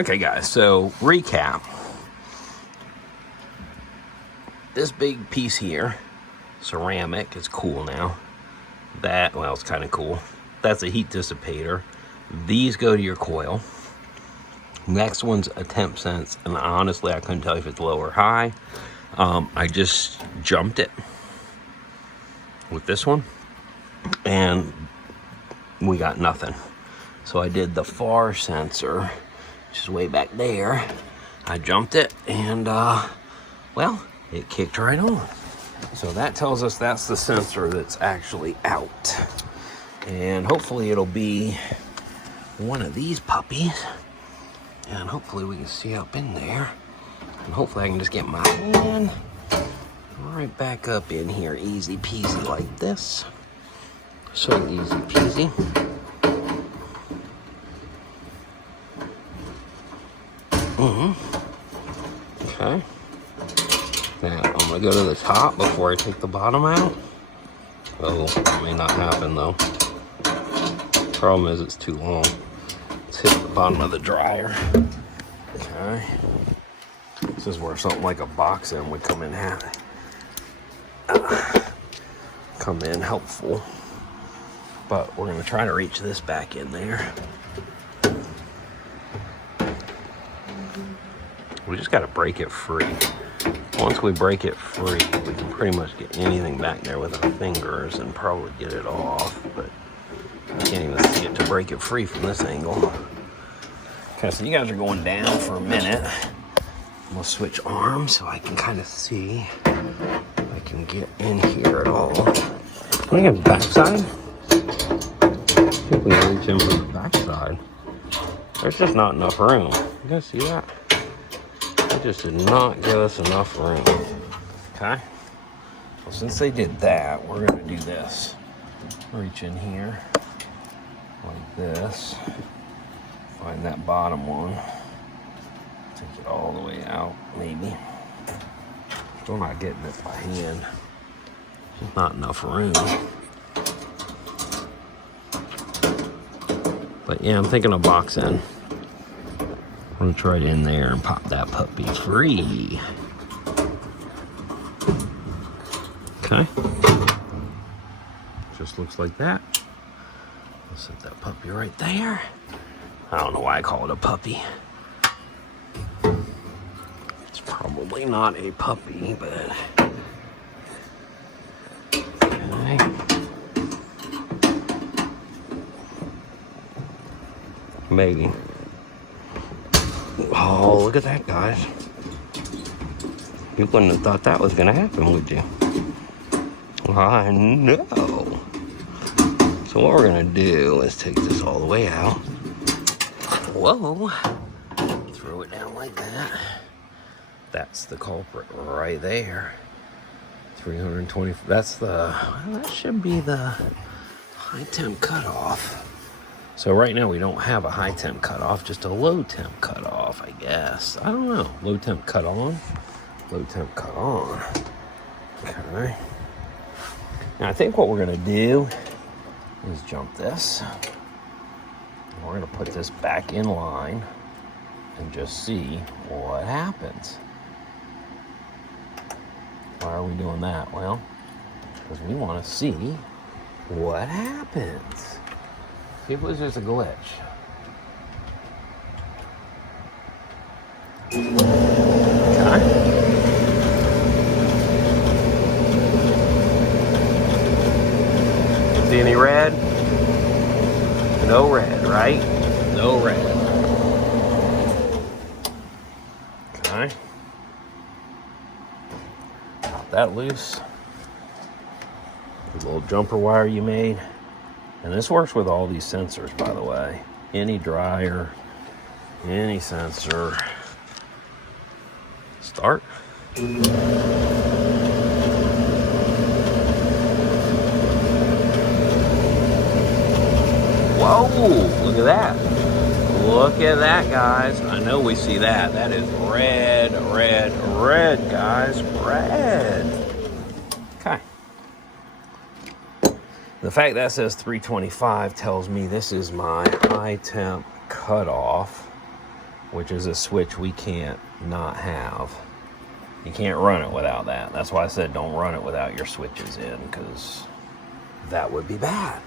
Okay guys, so recap. This big piece here, ceramic, is cool now. That, well, it's kind of cool. That's a heat dissipator. These go to your coil. Next one's a temp sense, and honestly I couldn't tell you if it's low or high. I just jumped it with this one and we got nothing. So I did the far sensor, which is way back there. I jumped it and well, it kicked right on. So that tells us that's the sensor that's actually out. And hopefully it'll be one of these puppies. And hopefully we can see up in there. And hopefully I can just get my hand right back up in here, easy peasy like this. So easy peasy. Okay. Now I'm gonna go to the top before I take the bottom out. Oh, that may not happen though. Problem is it's too long. Let's hit the bottom of the dryer. Okay. This is where something like a box end would come in handy. Come in helpful. But we're gonna try to reach this back in there. We just gotta break it free. Once we break it free, we can pretty much get anything back there with our fingers and probably get it off, but I can't even see it to break it free from this angle. Okay, so you guys are going down for a minute. I'm gonna switch arms so I can kind of see if I can get in here at all. Can I get the backside? I think we can reach in from the backside. There's just not enough room. You guys see that? It just did not give us enough room. Okay. Well, since they did that, we're gonna do this. Reach in here like this. Find that bottom one. Take it all the way out, maybe. Still not getting it by hand. Just not enough room. But yeah, I'm thinking of box end. Reach right in there and pop that puppy free. Okay. Just looks like that. I'll set that puppy right there. I don't know why I call it a puppy. It's probably not a puppy, but... Okay. Maybe. Oh, look at that, guys. You wouldn't have thought that was going to happen, would you? I know. So what we're going to do is take this all the way out. Whoa. Throw it down like that. That's the culprit right there. 320. That's the... Well, that should be the high temp cutoff. So right now we don't have a high temp cutoff, just a low temp cutoff, I guess. I don't know. Low temp cut on, low temp cut on. Okay. Now I think what we're gonna do is jump this. We're gonna put this back in line and just see what happens. Why are we doing that? Well, because we want to see what happens. See if it was just a glitch. Okay. See any red? No red, right? No red. Okay. Got that loose. The little jumper wire you made. And this works with all these sensors, by the way. Any dryer, any sensor. Start. Whoa, look at that. Look at that, guys. I know we see that. That is red, red, red, guys. Red. Okay. The fact that says 325 tells me this is my high temp cutoff. which is a switch we can't not have. You can't run it without that. That's why I said don't run it without your switches in, because that would be bad.